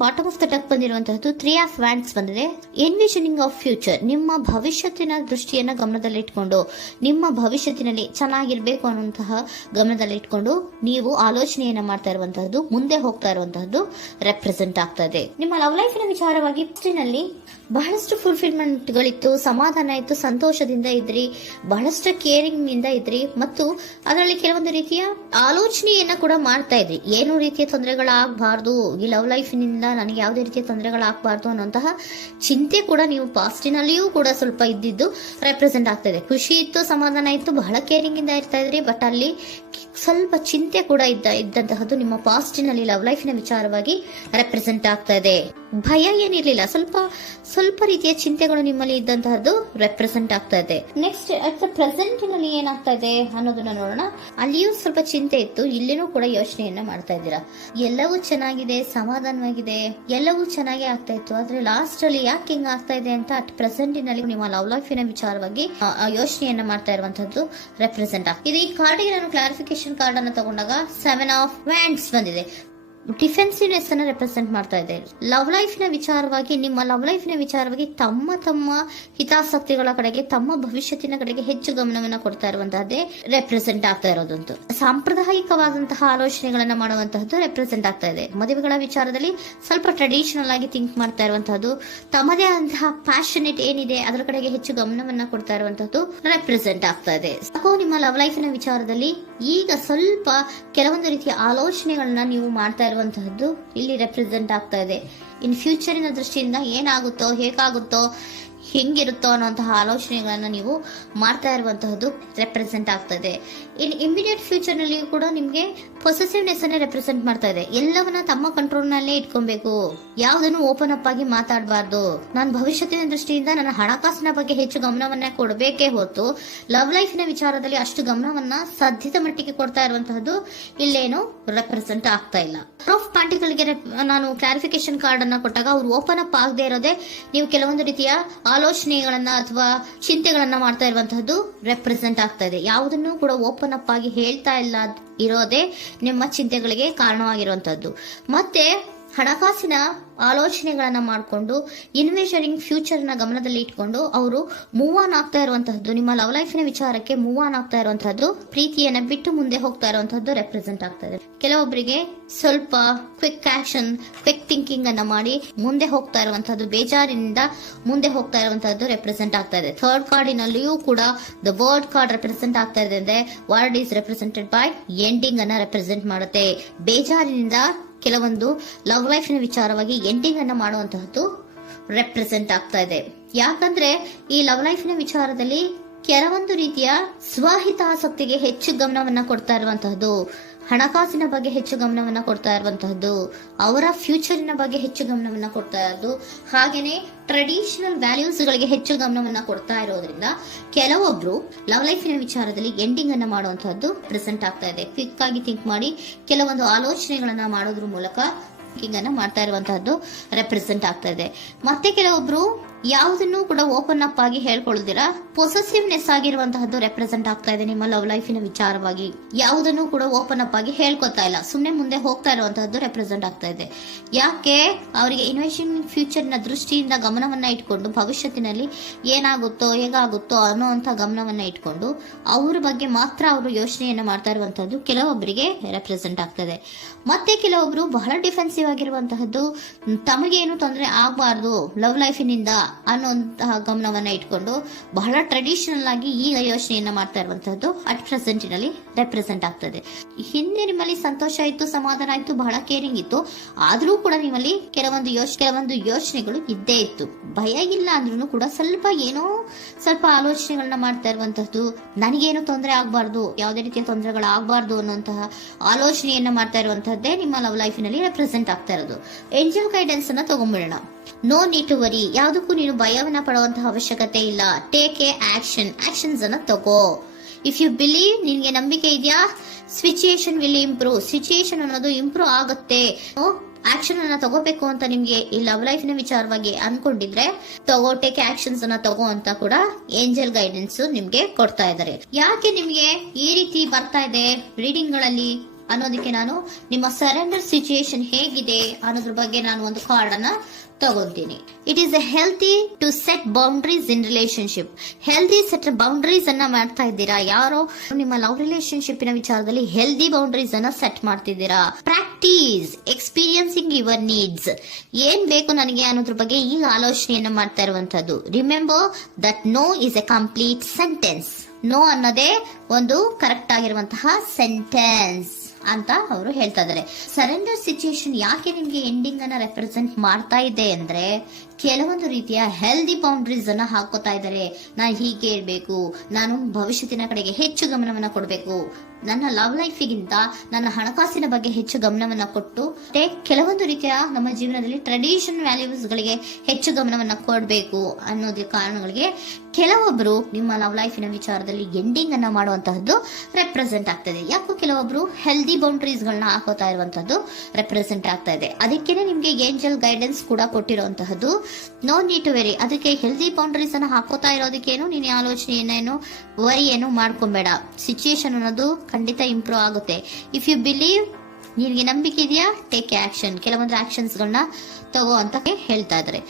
Bottom of the deck ಬಂದಿರುವಂತಹದ್ದು 3 of wands ಬಂದಿದೆ. Envisioning of future, ನಿಮ್ಮ ಭವಿಷ್ಯತ್ತಿನ ದೃಷ್ಟಿಯನ್ನ ಗಮನದಲ್ಲಿಟ್ಕೊಂಡು ನಿಮ್ಮ ಭವಿಷ್ಯತ್ತಿನಲ್ಲಿ ಚೆನ್ನಾಗಿರ್ಬೇಕು ಅನ್ನುವಂತಹ ಗಮನದಲ್ಲಿಟ್ಕೊಂಡು ನೀವು ಆಲೋಚನೆಯನ್ನ ಮಾಡ್ತಾ ಇರುವಂತಹದ್ದು, ಮುಂದೆ ಹೋಗ್ತಾ ಇರುವಂತಹದ್ದು ರೆಪ್ರೆಸೆಂಟ್ ಆಗ್ತಾ ಇದೆ. ನಿಮ್ಮ ಲವ್ ಲೈಫಿನ ವಿಚಾರವಾಗಿ ನಲ್ಲಿ ಬಹಳಷ್ಟು ಫುಲ್ಫಿಲ್ಮೆಂಟ್ ಗಳಿತ್ತು, ಸಮಾಧಾನ ಇತ್ತು, ಸಂತೋಷದಿಂದ ಇದ್ರಿ, ಬಹಳಷ್ಟು ಕೇರಿಂಗ್ ನಿಂದ ಇದ್ರಿ ಮತ್ತು ಅದರಲ್ಲಿ ಕೆಲವೊಂದು ರೀತಿಯ ಆಲೋಚನೆಯನ್ನ ಕೂಡ ಮಾಡ್ತಾ ಇದ್ರಿ. ಏನು ರೀತಿಯ ತೊಂದರೆಗಳಾಗಬಾರ್ದು, ಈ ಲವ್ ಲೈಫಿನಿಂದ ನನಗೆ ಯಾವುದೇ ರೀತಿಯ ತೊಂದರೆಗಳಾಗಬಾರ್ದು ಅನ್ನೋಂತಹ ಚಿಂತೆ ಕೂಡ ನೀವು ಪಾಸ್ಟಿನಲ್ಲಿಯೂ ಕೂಡ ಸ್ವಲ್ಪ ಇದ್ದಿದ್ದು ರೆಪ್ರೆಸೆಂಟ್ ಆಗ್ತಾ ಇದೆ. ಖುಷಿ ಇತ್ತು, ಸಮಾಧಾನ ಇತ್ತು, ಬಹಳ ಕೇರಿಂಗ್ ಇಂದ ಇರ್ತಾ ಇದ್ರಿ, ಬಟ್ ಅಲ್ಲಿ ಸ್ವಲ್ಪ ಚಿಂತೆ ಕೂಡ ಇದ್ದಂತಹದ್ದು ನಿಮ್ಮ ಪಾಸ್ಟಿನಲ್ಲಿ ಲವ್ ಲೈಫಿನ ವಿಚಾರವಾಗಿ ರೆಪ್ರೆಸೆಂಟ್ ಆಗ್ತಾ ಇದೆ. ಭಯ ಏನಿರ್ಲಿಲ್ಲ, ಸ್ವಲ್ಪ ರೀತಿಯ ಚಿಂತೆಗಳು ನಿಮ್ಮಲ್ಲಿ ಇದ್ದಂತಹದ್ದು ರೆಪ್ರೆಸೆಂಟ್ ಆಗ್ತಾ ಇದೆ. ನೆಕ್ಸ್ಟ್ ಅಟ್ ದ ಪ್ರೆಸೆಂಟ್ ನಲ್ಲಿ ಏನಾಗ್ತಾ ಇದೆ ಅನ್ನೋದನ್ನ ನೋಡೋಣ. ಅಲ್ಲಿಯೂ ಸ್ವಲ್ಪ ಚಿಂತೆ ಇತ್ತು, ಇಲ್ಲಿನೂ ಕೂಡ ಯೋಚನೆಯನ್ನ ಮಾಡ್ತಾ ಇದ್ದೀರಾ. ಎಲ್ಲವೂ ಚೆನ್ನಾಗಿದೆ, ಸಮಾಧಾನವಾಗಿದೆ, ಎಲ್ಲವೂ ಚೆನ್ನಾಗಿ ಆಗ್ತಾ ಇತ್ತು, ಆದ್ರೆ ಲಾಸ್ಟ್ ಅಲ್ಲಿ ಯಾಕೆ ಹಿಂಗ್ ಆಗ್ತಾ ಇದೆ ಅಂತ ಅಟ್ ಪ್ರೆಸೆಂಟ್ ನಲ್ಲಿ ನಿಮ್ಮ ಲವ್ ಲೈಫಿನ ವಿಚಾರವಾಗಿ ಯೋಚನೆಯನ್ನ ಮಾಡ್ತಾ ಇರುವಂತದ್ದು ರೆಪ್ರೆಸೆಂಟ್ ಆಗ್ತದೆ. ಈ ಕಾರ್ಡಿಗೆ ನಾನು ಕ್ಲಾರಿಫಿಕೇಶನ್ ಕಾರ್ಡ್ ಅನ್ನು ತಗೊಂಡಾಗ 7 ಆಫ್ ವ್ಯಾಂಡ್ಸ್ ಬಂದಿದೆ. ಡಿಫೆನ್ಸಿವ್ನೆಸ್ ಅನ್ನ ರೆಪ್ರೆಸೆಂಟ್ ಮಾಡ್ತಾ ಇದೆ. ಲವ್ ಲೈಫಿನ ವಿಚಾರವಾಗಿ, ನಿಮ್ಮ ಲವ್ ಲೈಫಿನ ವಿಚಾರವಾಗಿ ತಮ್ಮ ಹಿತಾಸಕ್ತಿಗಳ ಕಡೆಗೆ, ತಮ್ಮ ಭವಿಷ್ಯತ್ತಿನ ಕಡೆಗೆ ಹೆಚ್ಚು ಗಮನವನ್ನ ಕೊಡ್ತಾ ಇರುವಂತಹದ್ದೇ ರೆಪ್ರೆಸೆಂಟ್ ಆಗ್ತಾ ಇರೋದಂತೂ. ಸಾಂಪ್ರದಾಯಿಕವಾದಂತಹ ಆಲೋಚನೆಗಳನ್ನ ಮಾಡುವಂತಹದ್ದು ರೆಪ್ರೆಸೆಂಟ್ ಆಗ್ತಾ ಇದೆ. ಮದುವೆಗಳ ವಿಚಾರದಲ್ಲಿ ಸ್ವಲ್ಪ ಟ್ರೆಡಿಷನಲ್ ಆಗಿ ಥಿಂಕ್ ಮಾಡ್ತಾ ಇರುವಂತಹದ್ದು, ತಮ್ಮದೇ ಆದಂತಹ ಪ್ಯಾಷನೇಟ್ ಏನಿದೆ ಅದರ ಕಡೆಗೆ ಹೆಚ್ಚು ಗಮನವನ್ನ ಕೊಡ್ತಾ ಇರುವಂತಹದ್ದು ರೆಪ್ರೆಸೆಂಟ್ ಆಗ್ತಾ ಇದೆ. ನಿಮ್ಮ ಲವ್ ಲೈಫಿನ ವಿಚಾರದಲ್ಲಿ ಈಗ ಸ್ವಲ್ಪ ಕೆಲವೊಂದು ರೀತಿಯ ಆಲೋಚನೆಗಳನ್ನ ನೀವು ಮಾಡ್ತಾ ಇರುವಂತಹದ್ದು ಇಲ್ಲಿ ರೆಪ್ರೆಸೆಂಟ್ ಆಗ್ತಾ ಇದೆ. ಇನ್ ಫ್ಯೂಚರಿನ ದೃಷ್ಟಿಯಿಂದ ಏನಾಗುತ್ತೋ, ಹೇಗಾಗುತ್ತೋ, ಹೆಂಗಿರುತ್ತೋ ಅನ್ನುವಂತಹ ಆಲೋಚನೆಗಳನ್ನ ನೀವು ಮಾಡ್ತಾ ಇರುವಂತಹದ್ದು ರೆಪ್ರೆಸೆಂಟ್ ಆಗ್ತದೆ. ಇನ್ ಇಮಿಡಿಯೇಟ್ ಫ್ಯೂಚರ್ ನಲ್ಲಿ ಕೂಡ ನಿಮ್ಗೆ ಪೊಸೆಸಿವ್ನೆಸ್ ಅನ್ನ ರೆಪ್ರೆಸೆಂಟ್ ಮಾಡ್ತಾ ಇದೆ. ಎಲ್ಲವನ್ನ ತಮ್ಮ ಕಂಟ್ರೋಲ್ ನಲ್ಲೇ ಇಟ್ಕೊಬೇಕು, ಯಾವುದನ್ನು ಓಪನ್ ಅಪ್ ಆಗಿ ಮಾತಾಡಬಾರ್ದು. ನಾನು ಭವಿಷ್ಯತ್ತಿನ ದೃಷ್ಟಿಯಿಂದ ನನ್ನ ಹಣಕಾಸಿನ ಬಗ್ಗೆ ಹೆಚ್ಚು ಗಮನವನ್ನ ಕೊಡಬೇಕೇ ಹೊರತು ಲವ್ ಲೈಫಿನ ವಿಚಾರದಲ್ಲಿ ಅಷ್ಟು ಗಮನವನ್ನ ಸದ್ಯದ ಮಟ್ಟಿಗೆ ಕೊಡ್ತಾ ಇರುವಂತಹದ್ದು ಇಲ್ಲೇನು ರೆಪ್ರೆಸೆಂಟ್ ಆಗ್ತಾ ಇಲ್ಲ. ಆಫ್ ಪಾರ್ಟಿಗಳಿಗೆ ನಾನು ಕ್ಲಾರಿಫಿಕೇಶನ್ ಕಾರ್ಡ್ ಅನ್ನ ಕೊಟ್ಟಾಗ ಅವ್ರು ಓಪನ್ ಅಪ್ ಆಗದೆ ಇರೋದೇ ನೀವು ಕೆಲವೊಂದು ರೀತಿಯ ಆಲೋಚನೆಗಳನ್ನ ಅಥವಾ ಚಿಂತೆಗಳನ್ನ ಮಾಡ್ತಾ ಇರುವಂತಹದ್ದು ರೆಪ್ರೆಸೆಂಟ್ ಆಗ್ತಾ ಇದೆ. ಯಾವುದನ್ನು ಕೂಡ ಓಪನ್ ಅಪ್ ಆಗಿ ಹೇಳ್ತಾ ಇಲ್ಲ ಇರೋದೇ ನಿಮ್ಮ ಚಿಂತೆಗಳಿಗೆ ಕಾರಣವಾಗಿರುವಂತಹದ್ದು. ಮತ್ತೆ ಹಣಕಾಸಿನ ಆಲೋಚನೆಗಳನ್ನ ಮಾಡಿಕೊಂಡು ಇನ್ವೆಸ್ಟರಿಂಗ್ ಫ್ಯೂಚರ್ ನ ಗಮನದಲ್ಲಿ ಇಟ್ಕೊಂಡು ಅವರು ಮೂವ್ ಆನ್ ಆಗ್ತಾ ಇರುವಂತಹದ್ದು, ನಿಮ್ಮ ಲವ್ ಲೈಫಿನ ವಿಚಾರಕ್ಕೆ ಮೂವ್ ಆನ್ ಆಗ್ತಾ ಇರುವಂತಹದ್ದು, ಪ್ರೀತಿಯನ್ನ ಬಿಟ್ಟು ಮುಂದೆ ಹೋಗ್ತಾ ಇರುವಂತಹದ್ದು ರೆಪ್ರೆಸೆಂಟ್ ಆಗ್ತಾ ಇದೆ. ಕೆಲವೊಬ್ಬರಿಗೆ ಸ್ವಲ್ಪ ಕ್ವಿಕ್ ಆಕ್ಷನ್, ಕ್ವಿಕ್ ಥಿಂಕಿಂಗ್ ಅನ್ನ ಮಾಡಿ ಮುಂದೆ ಹೋಗ್ತಾ ಇರುವಂತಹದ್ದು, ಬೇಜಾರಿನಿಂದ ಮುಂದೆ ಹೋಗ್ತಾ ಇರುವಂತಹದ್ದು ರೆಪ್ರೆಸೆಂಟ್ ಆಗ್ತಾ ಇದೆ. ಥರ್ಡ್ ಕಾರ್ಡಿನಲ್ಲಿಯೂ ಕೂಡ ದ ವರ್ಡ್ ಕಾರ್ಡ್ ರೆಪ್ರೆಸೆಂಟ್ ಆಗ್ತಾ ಇದೆ. ಅಂದ್ರೆ word is represented by ending ಅನ್ನ ರೆಪ್ರೆಸೆಂಟ್ ಮಾಡುತ್ತೆ. ಬೇಜಾರಿನಿಂದ ಕೆಲವೊಂದು ಲವ್ ಲೈಫಿನ ವಿಚಾರವಾಗಿ ಎಂಡಿಂಗ್ ಅನ್ನ ಮಾಡುವಂತಹದ್ದು ರೆಪ್ರೆಸೆಂಟ್ ಆಗ್ತಾ ಇದೆ. ಯಾಕಂದ್ರೆ ಈ ಲವ್ ಲೈಫಿನ ವಿಚಾರದಲ್ಲಿ ಕೆಲವೊಂದು ರೀತಿಯ ಸ್ವಹಿತಾಸಕ್ತಿಗೆ ಹೆಚ್ಚು ಗಮನವನ್ನ ಕೊಡ್ತಾ ಇರುವಂತಹದ್ದು, ಹಣಕಾಸಿನ ಬಗ್ಗೆ ಹೆಚ್ಚು ಗಮನವನ್ನ ಕೊಡ್ತಾ ಇರುವಂತಹದ್ದು, ಅವರ ಫ್ಯೂಚರಿನ ಬಗ್ಗೆ ಹೆಚ್ಚು ಗಮನವನ್ನ ಕೊಡ್ತಾ ಇರೋದು, ಹಾಗೇನೆ ಟ್ರೆಡಿಷನಲ್ ವ್ಯಾಲ್ಯೂಸ್ ಗಳಿಗೆ ಹೆಚ್ಚು ಗಮನವನ್ನ ಕೊಡ್ತಾ ಇರೋದ್ರಿಂದ ಕೆಲವೊಬ್ರು ಲವ್ ಲೈಫಿನ ವಿಚಾರದಲ್ಲಿ ಎಂಡಿಂಗ್ ಅನ್ನ ಮಾಡುವಂತಹದ್ದು ಪ್ರೆಸೆಂಟ್ ಆಗ್ತಾ ಇದೆ. ಕ್ವಿಕ್ ಆಗಿ ಥಿಂಕ್ ಮಾಡಿ ಕೆಲವೊಂದು ಆಲೋಚನೆಗಳನ್ನ ಮಾಡೋದ್ರ ಮೂಲಕ ಅನ್ನ ಮಾಡ್ತಾ ಇರುವಂತಹದ್ದು ರೆಪ್ರೆಸೆಂಟ್ ಆಗ್ತಾ ಇದೆ. ಮತ್ತೆ ಕೆಲವೊಬ್ರು ಯಾವುದನ್ನು ಕೂಡ ಓಪನ್ ಅಪ್ ಆಗಿ ಹೇಳ್ಕೊಳ್ದಿರಾ ಪೊಸೆಸಿವ್ನೆಸ್ ಆಗಿರುವಂತಹದ್ದು ರೆಪ್ರೆಸೆಂಟ್ ಆಗ್ತಾ ಇದೆ. ನಿಮ್ಮ ಲವ್ ಲೈಫಿನ ವಿಚಾರವಾಗಿ ಯಾವುದನ್ನು ಕೂಡ ಓಪನ್ ಅಪ್ ಆಗಿ ಹೇಳ್ಕೊತಾ ಇಲ್ಲ, ಸುಮ್ನೆ ಮುಂದೆ ಹೋಗ್ತಾ ಇರುವಂತಹದ್ದು ರೆಪ್ರೆಸೆಂಟ್ ಆಗ್ತಾ ಇದೆ. ಯಾಕೆ ಅವರಿಗೆ ಇನ್ವೆಸ್ಟಿಂಗ್ ಫ್ಯೂಚರ್ ನ ದೃಷ್ಟಿಯಿಂದ ಗಮನವನ್ನ ಇಟ್ಕೊಂಡು ಭವಿಷ್ಯತ್ತಿನಲ್ಲಿ ಏನಾಗುತ್ತೋ ಹೇಗಾಗುತ್ತೋ ಅನ್ನೋಂತ ಗಮನವನ್ನ ಇಟ್ಕೊಂಡು ಅವ್ರ ಬಗ್ಗೆ ಮಾತ್ರ ಅವರು ಯೋಚನೆಯನ್ನ ಮಾಡ್ತಾ ಇರುವಂತಹದ್ದು ಕೆಲವೊಬ್ಬರಿಗೆ ರೆಪ್ರೆಸೆಂಟ್ ಆಗ್ತದೆ. ಮತ್ತೆ ಕೆಲವೊಬ್ರು ಬಹಳ ಡಿಫೆನ್ಸಿವ್ ಆಗಿರುವಂತಹದ್ದು, ತಮಗೇನು ತೊಂದರೆ ಆಗಬಾರ್ದು ಲವ್ ಲೈಫಿನಿಂದ ಅನ್ನುವಂತಹ ಗಮನವನ್ನ ಇಟ್ಕೊಂಡು ಬಹಳ ಟ್ರೆಡಿಷನಲ್ ಆಗಿ ಈಗ ಯೋಚನೆಯನ್ನ ಮಾಡ್ತಾ ಇರುವಂತಹದ್ದು ಅಟ್ ಪ್ರೆಸೆಂಟಿನಲ್ಲಿ ರೆಪ್ರೆಸೆಂಟ್ ಆಗ್ತದೆ. ಹಿಂದೆ ನಿಮ್ಮಲ್ಲಿ ಸಂತೋಷ ಇತ್ತು, ಸಮಾಧಾನ ಇತ್ತು, ಬಹಳ ಕೇರಿಂಗ್ ಇತ್ತು, ಆದ್ರೂ ಕೂಡ ನಿಮ್ಮಲ್ಲಿ ಕೆಲವೊಂದು ಯೋಚನೆಗಳು ಇದ್ದೇ ಇತ್ತು. ಭಯ ಇಲ್ಲ ಅಂದ್ರೂ ಕೂಡ ಸ್ವಲ್ಪ ಆಲೋಚನೆಗಳನ್ನ ಮಾಡ್ತಾ ಇರುವಂತಹದ್ದು, ನನಗೇನು ತೊಂದರೆ ಆಗಬಾರ್ದು, ಯಾವುದೇ ರೀತಿಯ ತೊಂದರೆಗಳು ಆಗಬಾರ್ದು ಅನ್ನುವಂತಹ ಆಲೋಚನೆಯನ್ನ ಮಾಡ್ತಾ ಇರುವಂತಹದ್ದೇ ನಿಮ್ಮ ಲವ್ ಲೈಫಿನಲ್ಲಿ ರೆಪ್ರೆಸೆಂಟ್ ಆಗ್ತಾ ಇರೋದು. ಏಂಜಲ್ ಗೈಡೆನ್ಸ್ ಅನ್ನ ತಗೊಂಡ್ಬಿಡೋಣ. ನೋ ನೀಡ್ ಟು ವರಿ, ಯಾವುದಕ್ಕೂ ನೀನು ಭಯವನ್ನ ಪಡುವಂತಹ ಅವಶ್ಯಕತೆ ಇಲ್ಲ. ಟೇಕ್ ಎ ಆಕ್ಷನ್ಸ್ ಅನ್ನ ತಗೋ. ಇಫ್ ಯು ಬಿಲೀವ್, ನಿನ್ಗೆ ನಂಬಿಕೆ ಇದೆಯಾ, ಸಿಚುಯೇಷನ್ ವಿಲ್ ಇಂಪ್ರೂವ್, ಸಿಚುಯೇಷನ್ ಅನ್ನೋದು ಇಂಪ್ರೂವ್ ಆಗುತ್ತೆ. ಆಕ್ಷನ್ ಅನ್ನ ತಗೋಬೇಕು ಅಂತ ನಿಮ್ಗೆ ಈ ಲವ್ ಲೈಫ್ ನ ವಿಚಾರವಾಗಿ ಅನ್ಕೊಂಡಿದ್ರೆ ಟೇಕ್ ಆಕ್ಷನ್ಸ್ ಅನ್ನ ತಗೋ ಅಂತ ಕೂಡ ಏಂಜಲ್ ಗೈಡೆನ್ಸ್ ನಿಮ್ಗೆ ಕೊಡ್ತಾ ಇದ್ದಾರೆ. ಯಾಕೆ ನಿಮ್ಗೆ ಈ ರೀತಿ ಬರ್ತಾ ಇದೆ ರೀಡಿಂಗ್ ಗಳಲ್ಲಿ ಅನ್ನೋದಕ್ಕೆ ನಾನು ನಿಮ್ಮ ಸರೆಂಡರ್ ಸಿಚುಯೇಷನ್ ಹೇಗಿದೆ ಅನ್ನೋದ್ರ ಬಗ್ಗೆ ನಾನು ಒಂದು ಕಾರ್ಡ್ ಅನ್ನ ತಗೊಂತೀನಿ. It is a healthy to set boundaries in relationship. Healthy set boundaries ಅನ್ನ ಮಾಡ್ತಾ ಇದ್ದೀರಾ? ಯಾರೋ ನಿಮ್ಮ ಲವ್ ರಿಲೇಶನ್ಶಿಪ್ ನ ವಿಚಾರದಲ್ಲಿ ಹೆಲ್ದಿ ಬೌಂಡ್ರೀಸ್ ಅನ್ನ ಸೆಟ್ ಮಾಡ್ತಿದ್ದೀರಾ? Practice experiencing your needs. ಏನ್ ಬೇಕು ನನಗೆ ಅನ್ನೋದ್ರ ಬಗ್ಗೆ ಈಗ ಆಲೋಚನೆಯನ್ನ ಮಾಡ್ತಾ ಇರುವಂತದ್ದು. Remember that no is a complete sentence. No ಅನ್ನೋದೇ ಒಂದು ಕರೆಕ್ಟ್ ಆಗಿರುವಂತಹ ಸೆಂಟೆನ್ಸ್ ಅಂತ ಅವರು ಹೇಳ್ತಾ ಇದ್ದಾರೆ. ಸರೆಂಡರ್ ಸಿಚುಯೇಷನ್ ಯಾಕೆ ನಿಮ್ಗೆ ಎಂಡಿಂಗ್ ಅನ್ನ ರೆಪ್ರೆಸೆಂಟ್ ಮಾಡ್ತಾ ಇದೆ ಅಂದ್ರೆ, ಕೆಲವೊಂದು ರೀತಿಯ ಹೆಲ್ದಿ ಬೌಂಡ್ರೀಸ್ ಅನ್ನ ಹಾಕೋತಾ ಇದ್ದಾರೆ. ನಾನು ಹೀಗೆ ಇರಬೇಕು, ನಾನು ಭವಿಷ್ಯತ್ತಿನ ಕಡೆಗೆ ಹೆಚ್ಚು ಗಮನವನ್ನ ಕೊಡಬೇಕು, ನನ್ನ ಲವ್ ಲೈಫಿಗಿಂತ ನನ್ನ ಹಣಕಾಸಿನ ಬಗ್ಗೆ ಹೆಚ್ಚು ಗಮನವನ್ನ ಕೊಟ್ಟು ಕೆಲವೊಂದು ರೀತಿಯ ನಮ್ಮ ಜೀವನದಲ್ಲಿ ಟ್ರೆಡಿಷನ್ ವ್ಯಾಲ್ಯೂಸ್ ಗಳಿಗೆ ಹೆಚ್ಚು ಗಮನವನ್ನ ಕೊಡಬೇಕು ಅನ್ನೋದ್ರ ಕಾರಣಗಳಿಗೆ ಕೆಲವೊಬ್ರು ನಿಮ್ಮ ಲವ್ ಲೈಫಿನ ವಿಚಾರದಲ್ಲಿ ಎಂಡಿಂಗ್ ಅನ್ನ ಮಾಡುವಂತಹದ್ದು ರೆಪ್ರೆಸೆಂಟ್ ಆಗ್ತದೆ. ಯಾಕೋ ಕೆಲವೊಬ್ರು ಹೆಲ್ದಿ ಬೌಂಡ್ರೀಸ್ ಗಳನ್ನ ಹಾಕೋತಾ ಇರುವಂತಹದ್ದು ರೆಪ್ರೆಸೆಂಟ್ ಆಗ್ತಾ ಇದೆ. ಅದಕ್ಕೇನೆ ನಿಮ್ಗೆ ಏಂಜಲ್ ಗೈಡೆನ್ಸ್ ಕೂಡ ಕೊಟ್ಟಿರುವಂತಹದ್ದು. No need to worry. ಅದಕ್ಕೆ ಹೆಲ್ದಿ ಬೌಂಡ್ರೀಸ್ ಅನ್ನ ಹಾಕೋತಾ ಇರೋದಕ್ಕೇನು ನೀನು ಆಲೋಚನೆಯನ್ನೇನು ವರಿ ಏನು ಮಾಡ್ಕೊಂಬೇಡ. ಸಿಚುಯೇಷನ್ ಅನ್ನೋದು ಖಂಡಿತ ಇಂಪ್ರೂವ್ ಆಗುತ್ತೆ. ಇಫ್ ಯು ಬಿಲೀವ್, ನಿನಗೆ ನಂಬಿಕೆ ಇದೆಯಾ, ಟೇಕ್ ಆಕ್ಷನ್. ಕೆಲವೊಂದು ಆಕ್ಷನ್ಸ್ ಗಳನ್ನ ತಗೋ ಅಂತ ಹೇಳ್ತಾ ಇದ್ದಾರೆ.